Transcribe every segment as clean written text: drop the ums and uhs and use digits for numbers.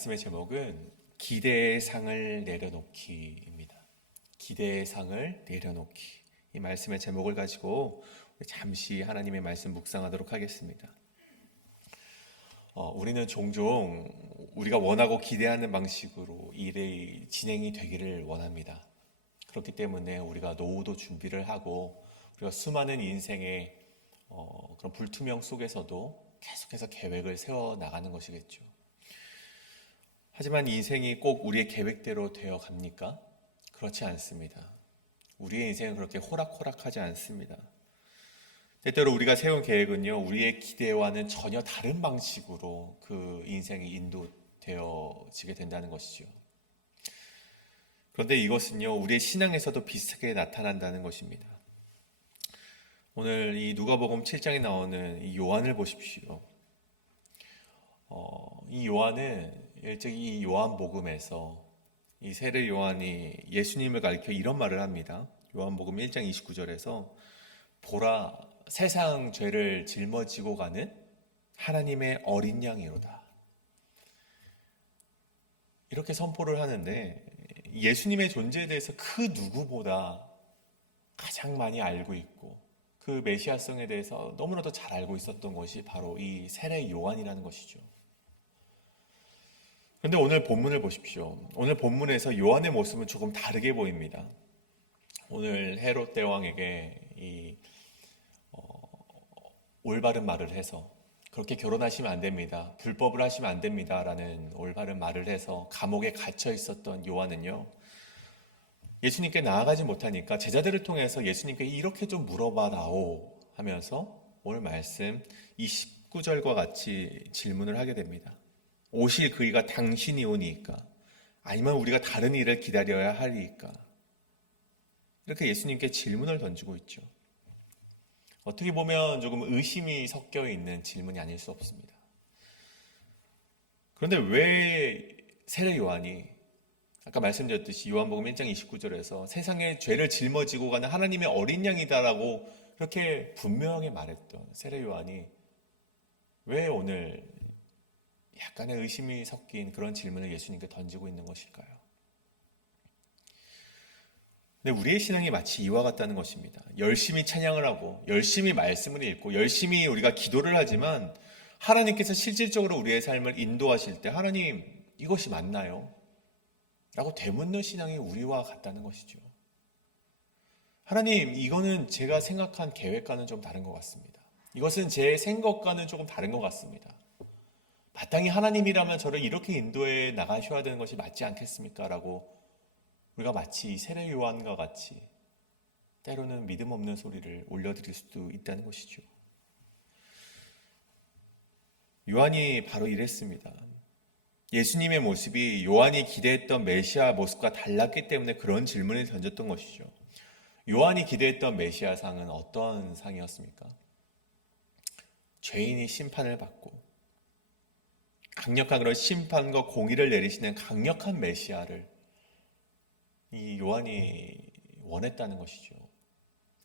말씀의 제목은 기대의 상을 내려놓기입니다. 기대의 상을 내려놓기. 이 말씀의 제목을 가지고 잠시 하나님의 말씀 묵상하도록 하겠습니다. 우리는 종종 우리가 원하고 기대하는 방식으로 일이 진행이 되기를 원합니다. 그렇기 때문에 우리가 노후도 준비를 하고 우리가 수많은 인생의 그런 불투명 속에서도 계속해서 계획을 세워 나가는 것이겠죠. 하지만 인생이 꼭 우리의 계획대로 되어 갑니까? 그렇지 않습니다. 우리의 인생은 그렇게 호락호락하지 않습니다. 때때로 우리가 세운 계획은요, 우리의 기대와는 전혀 다른 방식으로 그 인생이 인도되어지게 된다는 것이죠. 그런데 이것은요, 우리의 신앙에서도 비슷하게 나타난다는 것입니다. 오늘 이 누가복음 7장에 나오는 이 요한을 보십시오. 이 요한은 일찍이 이 요한복음에서 이 세례 요한이 예수님을 가리켜 이런 말을 합니다. 요한복음 1장 29절에서 보라, 세상 죄를 짊어지고 가는 하나님의 어린 양이로다. 이렇게 선포를 하는데 예수님의 존재에 대해서 그 누구보다 가장 많이 알고 있고 그 메시아성에 대해서 너무나도 잘 알고 있었던 것이 바로 이 세례 요한이라는 것이죠. 그런데 오늘 본문을 보십시오. 오늘 본문에서 요한의 모습은 조금 다르게 보입니다. 오늘 헤롯 대왕에게 이 올바른 말을 해서 그렇게 결혼하시면 안 됩니다. 불법을 하시면 안 됩니다. 라는 올바른 말을 해서 감옥에 갇혀 있었던 요한은요. 예수님께 나아가지 못하니까 제자들을 통해서 예수님께 이렇게 좀 물어봐다오 하면서 오늘 말씀 29절과 같이 질문을 하게 됩니다. 오실 그이가 당신이 오니까 아니면 우리가 다른 일을 기다려야 하리까? 이렇게 예수님께 질문을 던지고 있죠. 어떻게 보면 조금 의심이 섞여 있는 질문이 아닐 수 없습니다. 그런데 왜 세례 요한이 아까 말씀드렸듯이 요한복음 1장 29절에서 세상의 죄를 짊어지고 가는 하나님의 어린 양이다라고 그렇게 분명하게 말했던 세례 요한이 왜 오늘 약간의 의심이 섞인 그런 질문을 예수님께 던지고 있는 것일까요? 근데 우리의 신앙이 마치 이와 같다는 것입니다. 열심히 찬양을 하고 열심히 말씀을 읽고 열심히 우리가 기도를 하지만 하나님께서 실질적으로 우리의 삶을 인도하실 때 하나님 이것이 맞나요? 라고 되묻는 신앙이 우리와 같다는 것이죠. 하나님 이거는 제가 생각한 계획과는 좀 다른 것 같습니다. 이것은 제 생각과는 조금 다른 것 같습니다. 마땅히 하나님이라면 저를 이렇게 인도해 나가셔야 되는 것이 맞지 않겠습니까? 라고 우리가 마치 세례 요한과 같이 때로는 믿음 없는 소리를 올려드릴 수도 있다는 것이죠. 요한이 바로 이랬습니다. 예수님의 모습이 요한이 기대했던 메시아 모습과 달랐기 때문에 그런 질문을 던졌던 것이죠. 요한이 기대했던 메시아 상은 어떤 상이었습니까? 죄인이 심판을 받고 강력한 그런 심판과 공의를 내리시는 강력한 메시아를 이 요한이 원했다는 것이죠.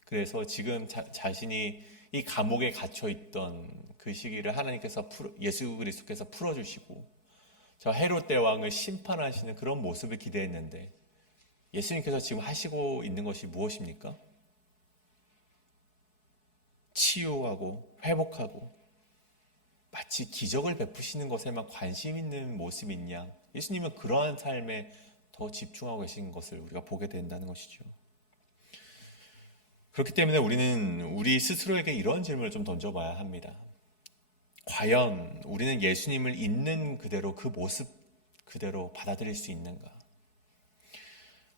그래서 지금 자신이 이 감옥에 갇혀 있던 그 시기를 하나님께서 예수 그리스도께서 풀어주시고 저 헤롯 대왕을 심판하시는 그런 모습을 기대했는데 예수님께서 지금 하시고 있는 것이 무엇입니까? 치유하고 회복하고 마치 기적을 베푸시는 것에만 관심 있는 모습인 양 예수님은 그러한 삶에 더 집중하고 계신 것을 우리가 보게 된다는 것이죠. 그렇기 때문에 우리는 우리 스스로에게 이런 질문을 좀 던져봐야 합니다. 과연 우리는 예수님을 있는 그대로 그 모습 그대로 받아들일 수 있는가?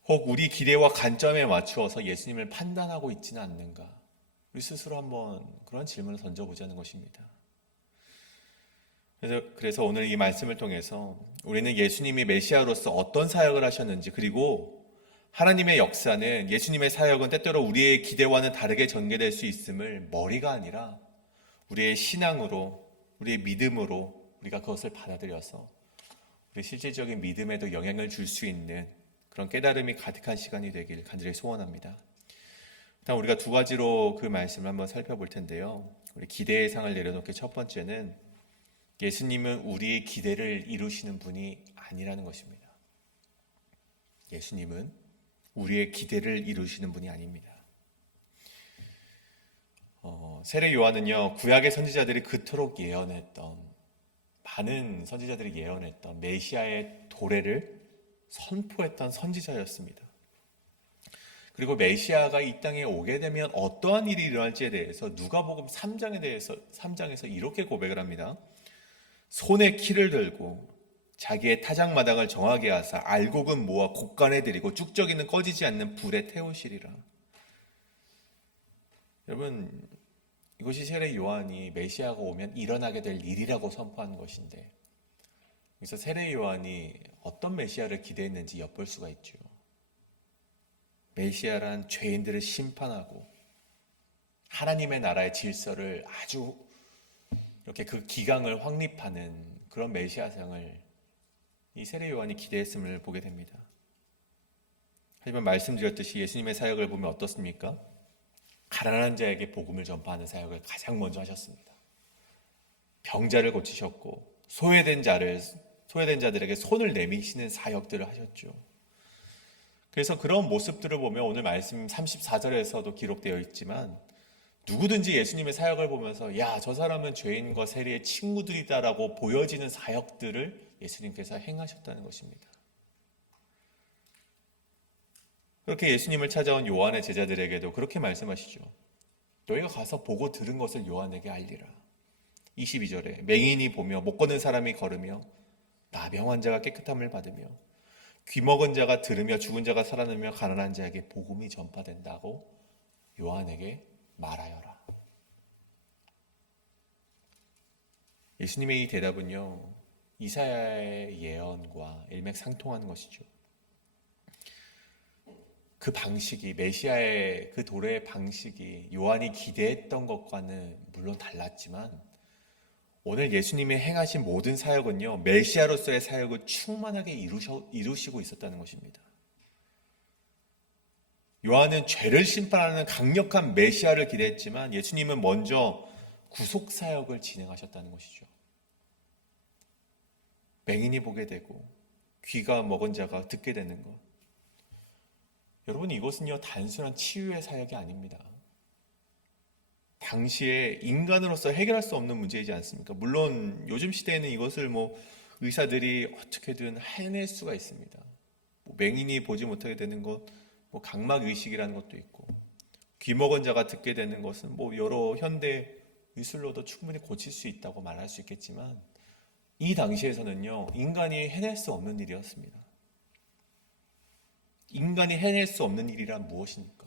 혹 우리 기대와 관점에 맞추어서 예수님을 판단하고 있지는 않는가? 우리 스스로 한번 그런 질문을 던져보자는 것입니다. 그래서 오늘 이 말씀을 통해서 우리는 예수님이 메시아로서 어떤 사역을 하셨는지 그리고 하나님의 역사는 예수님의 사역은 때때로 우리의 기대와는 다르게 전개될 수 있음을 머리가 아니라 우리의 신앙으로 우리의 믿음으로 우리가 그것을 받아들여서 우리 실질적인 믿음에도 영향을 줄 수 있는 그런 깨달음이 가득한 시간이 되길 간절히 소원합니다. 일단 우리가 두 가지로 그 말씀을 한번 살펴볼 텐데요. 우리 기대의 상을 내려놓기 첫 번째는 예수님은 우리의 기대를 이루시는 분이 아니라는 것입니다. 예수님은 우리의 기대를 이루시는 분이 아닙니다. 세례 요한은요, 구약의 선지자들이 그토록 예언했던, 많은 선지자들이 예언했던 메시아의 도래를 선포했던 선지자였습니다. 그리고 메시아가 이 땅에 오게 되면 어떠한 일이 일어날지에 대해서 누가복음 3장에서 이렇게 고백을 합니다. 손에 키를 들고 자기의 타작마당을 정하게 하사 알곡은 모아 곡간에 들이고 쭉저기는 꺼지지 않는 불에 태우시리라. 여러분, 이것이 세례 요한이 메시아가 오면 일어나게 될 일이라고 선포한 것인데, 그래서 세례 요한이 어떤 메시아를 기대했는지 엿볼 수가 있죠. 메시아란 죄인들을 심판하고 하나님의 나라의 질서를 아주 이렇게 그 기강을 확립하는 그런 메시아상을 이 세례 요한이 기대했음을 보게 됩니다. 하지만 말씀드렸듯이 예수님의 사역을 보면 어떻습니까? 가난한 자에게 복음을 전파하는 사역을 가장 먼저 하셨습니다. 병자를 고치셨고 소외된 자들에게 손을 내미시는 사역들을 하셨죠. 그래서 그런 모습들을 보면 오늘 말씀 34절에서도 기록되어 있지만 누구든지 예수님의 사역을 보면서 야, 저 사람은 죄인과 세리의 친구들이다라고 보여지는 사역들을 예수님께서 행하셨다는 것입니다. 그렇게 예수님을 찾아온 요한의 제자들에게도 그렇게 말씀하시죠. 너희가 가서 보고 들은 것을 요한에게 알리라. 22절에 맹인이 보며 못 걷는 사람이 걸으며 나병 환자가 깨끗함을 받으며 귀 먹은 자가 들으며 죽은 자가 살아나며 가난한 자에게 복음이 전파된다고 요한에게 말하여라. 예수님의 이 대답은요, 이사야의 예언과 일맥상통하는 것이죠. 그 방식이, 메시아의 그 도래의 방식이 요한이 기대했던 것과는 물론 달랐지만 오늘 예수님이 행하신 모든 사역은요, 메시아로서의 사역을 충만하게 이루시고 있었다는 것입니다. 요한은 죄를 심판하는 강력한 메시아를 기대했지만 예수님은 먼저 구속 사역을 진행하셨다는 것이죠. 맹인이 보게 되고 귀가 먹은 자가 듣게 되는 것. 여러분, 이것은요 단순한 치유의 사역이 아닙니다. 당시에 인간으로서 해결할 수 없는 문제이지 않습니까? 물론 요즘 시대에는 이것을 의사들이 어떻게든 해낼 수가 있습니다. 맹인이 보지 못하게 되는 것, 각막 의식이라는 것도 있고, 귀 먹은 자가 듣게 되는 것은 여러 현대 의술로도 충분히 고칠 수 있다고 말할 수 있겠지만 이 당시에서는요 인간이 해낼 수 없는 일이었습니다. 인간이 해낼 수 없는 일이란 무엇입니까?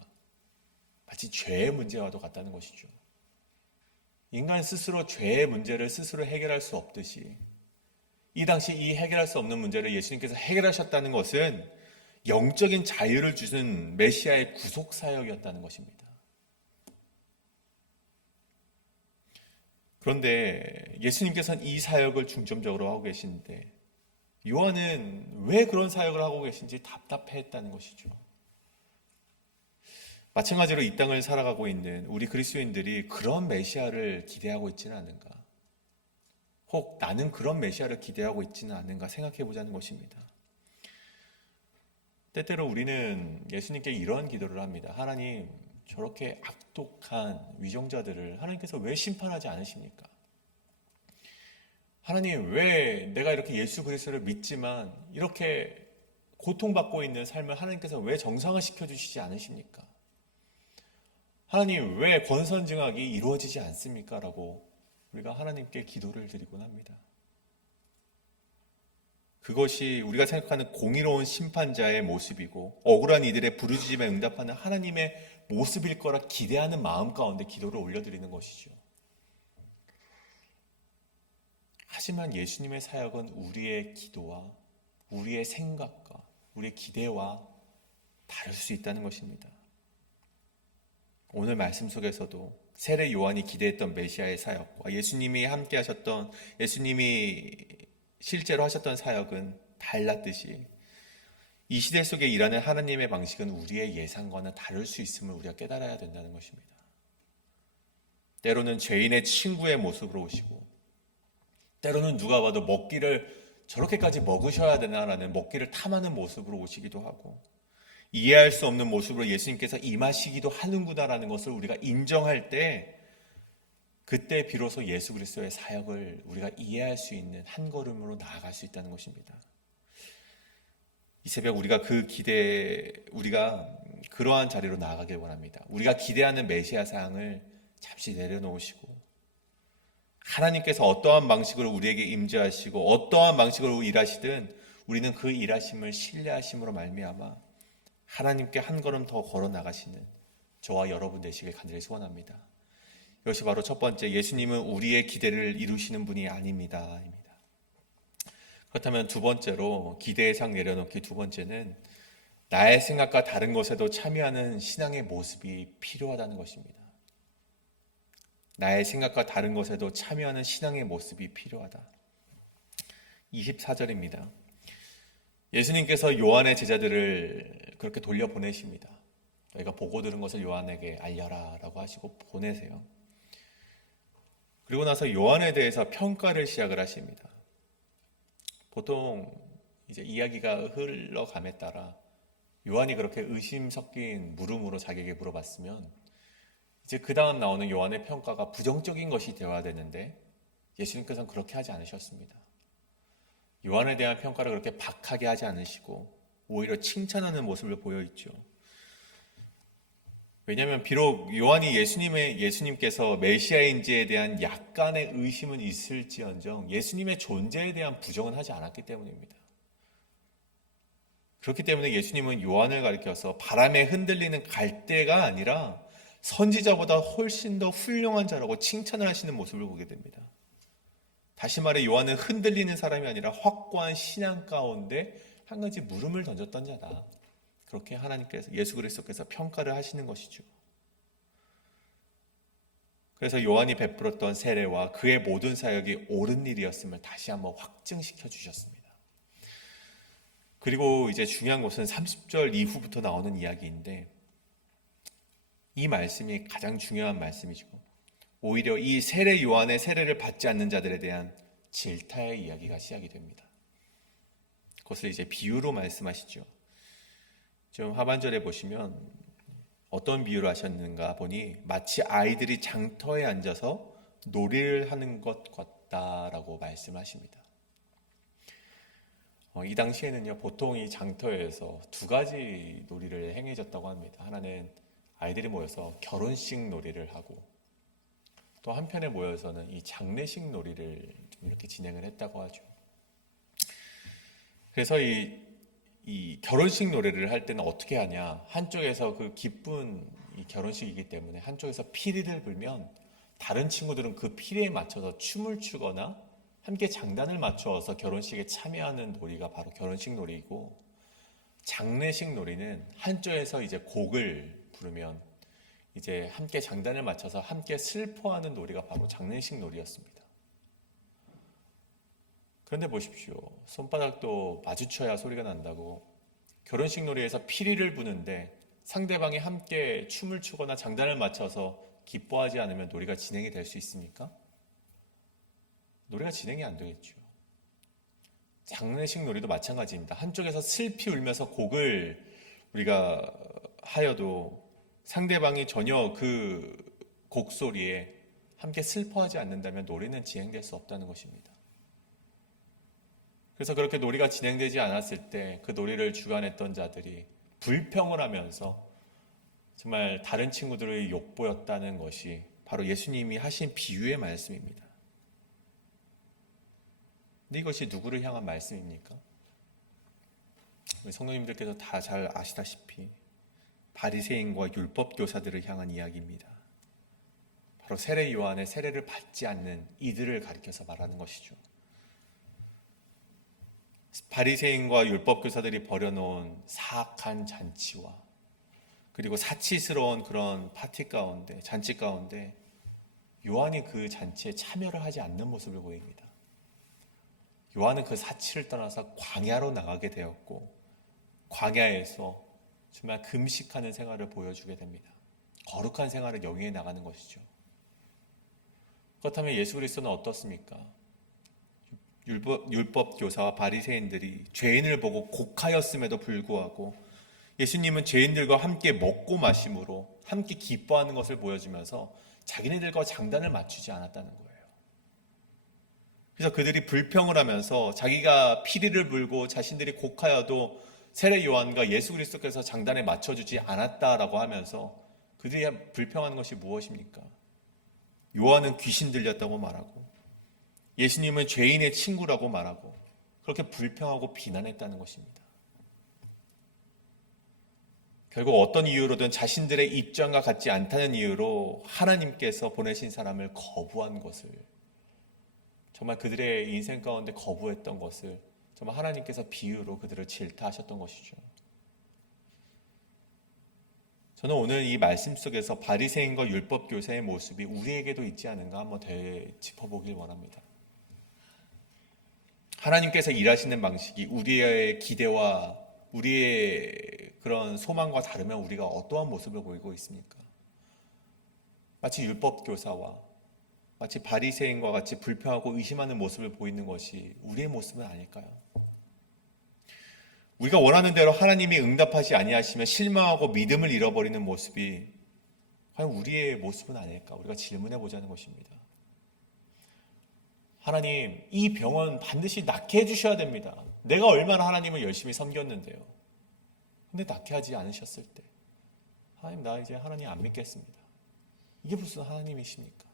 마치 죄의 문제와도 같다는 것이죠. 인간 스스로 죄의 문제를 스스로 해결할 수 없듯이 이 당시 이 해결할 수 없는 문제를 예수님께서 해결하셨다는 것은 영적인 자유를 주신 메시아의 구속 사역이었다는 것입니다. 그런데 예수님께서는 이 사역을 중점적으로 하고 계신데 요한은 왜 그런 사역을 하고 계신지 답답해했다는 것이죠. 마찬가지로 이 땅을 살아가고 있는 우리 그리스도인들이 그런 메시아를 기대하고 있지는 않은가? 혹 나는 그런 메시아를 기대하고 있지는 않은가 생각해 보자는 것입니다. 때때로 우리는 예수님께 이러한 기도를 합니다. 하나님, 저렇게 악독한 위정자들을 하나님께서 왜 심판하지 않으십니까? 하나님, 왜 내가 이렇게 예수 그리스도를 믿지만 이렇게 고통받고 있는 삶을 하나님께서 왜 정상화시켜 주시지 않으십니까? 하나님, 왜 권선징악이 이루어지지 않습니까? 라고 우리가 하나님께 기도를 드리곤 합니다. 그것이 우리가 생각하는 공의로운 심판자의 모습이고 억울한 이들의 부르짖음에 응답하는 하나님의 모습일 거라 기대하는 마음 가운데 기도를 올려드리는 것이죠. 하지만 예수님의 사역은 우리의 기도와 우리의 생각과 우리의 기대와 다를 수 있다는 것입니다. 오늘 말씀 속에서도 세례 요한이 기대했던 메시아의 사역과 예수님이 함께 하셨던, 예수님이 실제로 하셨던 사역은 달랐듯이 이 시대 속에 일하는 하나님의 방식은 우리의 예상과는 다를 수 있음을 우리가 깨달아야 된다는 것입니다. 때로는 죄인의 친구의 모습으로 오시고 때로는 누가 봐도 먹기를 저렇게까지 먹으셔야 되나라는 먹기를 탐하는 모습으로 오시기도 하고, 이해할 수 없는 모습으로 예수님께서 임하시기도 하는구나라는 것을 우리가 인정할 때, 그때 비로소 예수 그리스도의 사역을 우리가 이해할 수 있는 한 걸음으로 나아갈 수 있다는 것입니다. 이 새벽 우리가 그러한 자리로 나아가길 원합니다. 우리가 기대하는 메시아 사항을 잠시 내려놓으시고, 하나님께서 어떠한 방식으로 우리에게 임재하시고 어떠한 방식으로 일하시든 우리는 그 일하심을 신뢰하심으로 말미암아 하나님께 한 걸음 더 걸어 나가시는 저와 여러분 되시길 간절히 소원합니다. 이것이 바로 첫 번째, 예수님은 우리의 기대를 이루시는 분이 아닙니다. 그렇다면 두 번째로, 기대의 상 내려놓기 두 번째는 나의 생각과 다른 것에도 참여하는 신앙의 모습이 필요하다는 것입니다. 나의 생각과 다른 것에도 참여하는 신앙의 모습이 필요하다. 24절입니다. 예수님께서 요한의 제자들을 그렇게 돌려보내십니다. 너희가 보고 들은 것을 요한에게 알려라 라고 하시고 보내세요. 그리고 나서 요한에 대해서 평가를 시작을 하십니다. 보통 이제 이야기가 흘러감에 따라 요한이 그렇게 의심 섞인 물음으로 자기에게 물어봤으면 이제 그 다음 나오는 요한의 평가가 부정적인 것이 되어야 되는데 예수님께서는 그렇게 하지 않으셨습니다. 요한에 대한 평가를 그렇게 박하게 하지 않으시고 오히려 칭찬하는 모습을 보여있죠. 왜냐하면 비록 요한이 예수님께서 메시아인지에 대한 약간의 의심은 있을지언정 예수님의 존재에 대한 부정은 하지 않았기 때문입니다. 그렇기 때문에 예수님은 요한을 가리켜서 바람에 흔들리는 갈대가 아니라 선지자보다 훨씬 더 훌륭한 자라고 칭찬을 하시는 모습을 보게 됩니다. 다시 말해 요한은 흔들리는 사람이 아니라 확고한 신앙 가운데 한 가지 물음을 던졌던 자다. 그렇게 하나님께서, 예수 그리스도께서 평가를 하시는 것이죠. 그래서 요한이 베풀었던 세례와 그의 모든 사역이 옳은 일이었음을 다시 한번 확증시켜 주셨습니다. 그리고 이제 중요한 것은 30절 이후부터 나오는 이야기인데 이 말씀이 가장 중요한 말씀이죠. 오히려 이 세례 요한의 세례를 받지 않는 자들에 대한 질타의 이야기가 시작이 됩니다. 그것을 이제 비유로 말씀하시죠. 좀 하반절에 보시면 어떤 비유를 하셨는가 보니 마치 아이들이 장터에 앉아서 놀이를 하는 것 같다라고 말씀하십니다. 이 당시에는요, 보통 이 장터에서 두 가지 놀이를 행해졌다고 합니다. 하나는 아이들이 모여서 결혼식 놀이를 하고 또 한편에 모여서는 이 장례식 놀이를 좀 이렇게 진행을 했다고 하죠. 그래서 이 결혼식 노래를 할 때는 어떻게 하냐? 한쪽에서 그 기쁜 이 결혼식이기 때문에 한쪽에서 피리를 불면 다른 친구들은 그 피리에 맞춰서 춤을 추거나 함께 장단을 맞춰서 결혼식에 참여하는 놀이가 바로 결혼식 놀이이고, 장례식 놀이는 한쪽에서 이제 곡을 부르면 이제 함께 장단을 맞춰서 함께 슬퍼하는 놀이가 바로 장례식 놀이였습니다. 그런데 보십시오. 손바닥도 마주쳐야 소리가 난다고 결혼식 놀이에서 피리를 부는데 상대방이 함께 춤을 추거나 장단을 맞춰서 기뻐하지 않으면 놀이가 진행이 될 수 있습니까? 놀이가 진행이 안 되겠죠. 장례식 놀이도 마찬가지입니다. 한쪽에서 슬피 울면서 곡을 우리가 하여도 상대방이 전혀 그 곡소리에 함께 슬퍼하지 않는다면 놀이는 진행될 수 없다는 것입니다. 그래서 그렇게 놀이가 진행되지 않았을 때 그 놀이를 주관했던 자들이 불평을 하면서 정말 다른 친구들을 욕보였다는 것이 바로 예수님이 하신 비유의 말씀입니다. 근데 이것이 누구를 향한 말씀입니까? 우리 성도님들께서 다 잘 아시다시피 바리새인과 율법 교사들을 향한 이야기입니다. 바로 세례 요한의 세례를 받지 않는 이들을 가리켜서 말하는 것이죠. 바리새인과 율법 교사들이 벌여놓은 사악한 잔치와 그리고 사치스러운 그런 파티 가운데, 잔치 가운데 요한이 그 잔치에 참여를 하지 않는 모습을 보입니다. 요한은 그 사치를 떠나서 광야로 나가게 되었고 광야에서 정말 금식하는 생활을 보여주게 됩니다. 거룩한 생활을 영위해 나가는 것이죠. 그렇다면 예수 그리스도는 어떻습니까? 율법 교사와 바리새인들이 죄인을 보고 곡하였음에도 불구하고 예수님은 죄인들과 함께 먹고 마심으로 함께 기뻐하는 것을 보여주면서 자기네들과 장단을 맞추지 않았다는 거예요. 그래서 그들이 불평을 하면서 자기가 피리를 불고 자신들이 곡하여도 세례 요한과 예수 그리스도께서 장단에 맞춰주지 않았다라고 하면서 그들이 불평하는 것이 무엇입니까? 요한은 귀신 들렸다고 말하고 예수님은 죄인의 친구라고 말하고 그렇게 불평하고 비난했다는 것입니다. 결국 어떤 이유로든 자신들의 입장과 같지 않다는 이유로 하나님께서 보내신 사람을 거부한 것을, 정말 그들의 인생 가운데 거부했던 것을 정말 하나님께서 비유로 그들을 질타하셨던 것이죠. 저는 오늘 이 말씀 속에서 바리새인과 율법 교사의 모습이 우리에게도 있지 않은가 한번 짚어보길 원합니다. 하나님께서 일하시는 방식이 우리의 기대와 우리의 그런 소망과 다르면 우리가 어떠한 모습을 보이고 있습니까? 마치 율법 교사와 마치 바리새인과 같이 불평하고 의심하는 모습을 보이는 것이 우리의 모습은 아닐까요? 우리가 원하는 대로 하나님이 응답하지 아니하시면 실망하고 믿음을 잃어버리는 모습이 과연 우리의 모습은 아닐까? 우리가 질문해 보자는 것입니다. 하나님, 이 병은 반드시 낫게 해주셔야 됩니다. 내가 얼마나 하나님을 열심히 섬겼는데요. 근데 낫게 하지 않으셨을 때 하나님, 나 이제 하나님 안 믿겠습니다. 이게 무슨 하나님이십니까?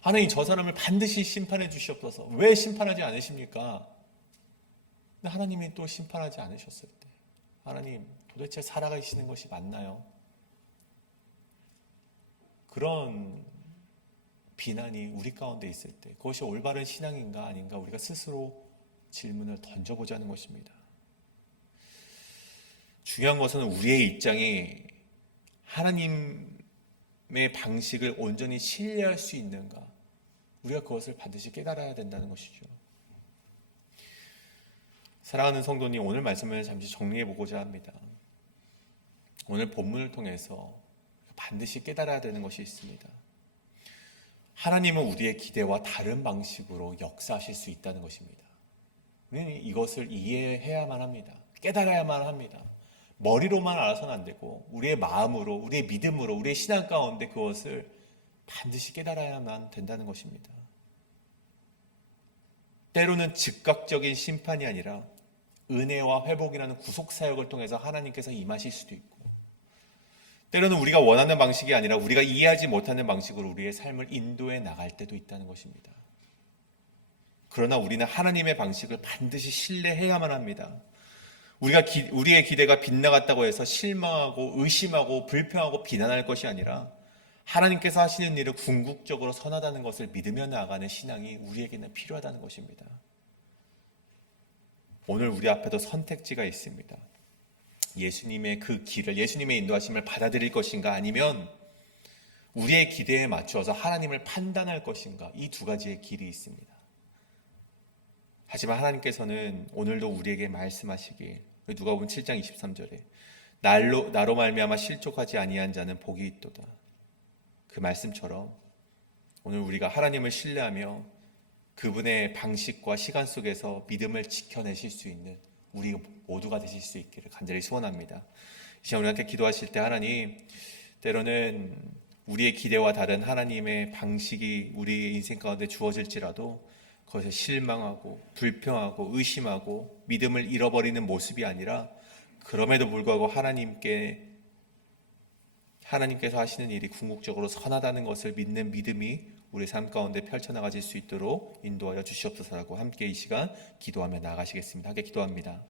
하나님, 저 사람을 반드시 심판해 주시옵소서. 왜 심판하지 않으십니까? 근데 하나님이 또 심판하지 않으셨을 때 하나님, 도대체 살아가시는 것이 맞나요? 그런 비난이 우리 가운데 있을 때 그것이 올바른 신앙인가 아닌가 우리가 스스로 질문을 던져보자는 것입니다. 중요한 것은 우리의 입장이 하나님의 방식을 온전히 신뢰할 수 있는가, 우리가 그것을 반드시 깨달아야 된다는 것이죠. 사랑하는 성도님, 오늘 말씀을 잠시 정리해 보고자 합니다. 오늘 본문을 통해서 반드시 깨달아야 되는 것이 있습니다. 하나님은 우리의 기대와 다른 방식으로 역사하실 수 있다는 것입니다. 우리는 이것을 이해해야만 합니다. 깨달아야만 합니다. 머리로만 알아서는 안 되고 우리의 마음으로, 우리의 믿음으로, 우리의 신앙 가운데 그것을 반드시 깨달아야만 된다는 것입니다. 때로는 즉각적인 심판이 아니라 은혜와 회복이라는 구속사역을 통해서 하나님께서 임하실 수도 있고, 때로는 우리가 원하는 방식이 아니라 우리가 이해하지 못하는 방식으로 우리의 삶을 인도해 나갈 때도 있다는 것입니다. 그러나 우리는 하나님의 방식을 반드시 신뢰해야만 합니다. 우리의 기대가 빗나갔다고 해서 실망하고 의심하고 불평하고 비난할 것이 아니라 하나님께서 하시는 일을 궁극적으로 선하다는 것을 믿으며 나아가는 신앙이 우리에게는 필요하다는 것입니다. 오늘 우리 앞에도 선택지가 있습니다. 예수님의 그 길을, 예수님의 인도하심을 받아들일 것인가, 아니면 우리의 기대에 맞추어서 하나님을 판단할 것인가, 이 두 가지의 길이 있습니다. 하지만 하나님께서는 오늘도 우리에게 말씀하시길, 누가복음 7장 23절에 나로 말미암아 실족하지 아니한 자는 복이 있도다. 그 말씀처럼 오늘 우리가 하나님을 신뢰하며 그분의 방식과 시간 속에서 믿음을 지켜내실 수 있는 우리 모두가 되실 수 있기를 간절히 소원합니다. 이 시간 우리 함께 기도하실 때 하나님, 때로는 우리의 기대와 다른 하나님의 방식이 우리 인생 가운데 주어질지라도 그것에 실망하고 불평하고 의심하고 믿음을 잃어버리는 모습이 아니라, 그럼에도 불구하고 하나님께서 하시는 일이 궁극적으로 선하다는 것을 믿는 믿음이 우리 삶 가운데 펼쳐나가질 수 있도록 인도하여 주시옵소서라고 함께 이 시간 기도하며 나아가시겠습니다. 함께 기도합니다.